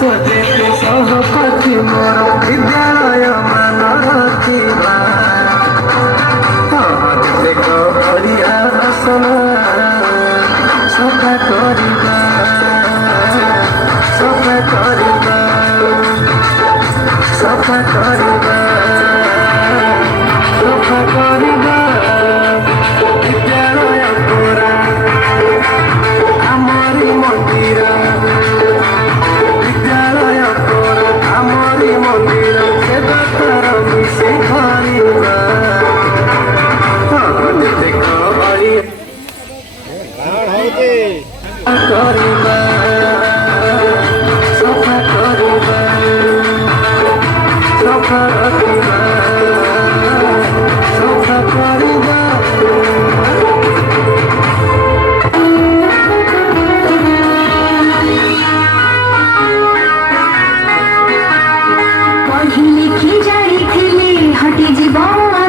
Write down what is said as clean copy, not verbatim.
सजेते सहपति मोर विद्यालय मानरथिबा देख बढ़िया आसना सफा करिबा सफा करिबा सफा करिबा सफा करिबा विद्यालय पूरा आमरी मंदिर विद्यालय पूरा आमरी मंदिर के दत्तर मिसे करिबा देख बढ़िया करिबा सफा करिबा सफा रखिबा सफा करिबा पढ़ी लिखी जाइथिली हटी जीवन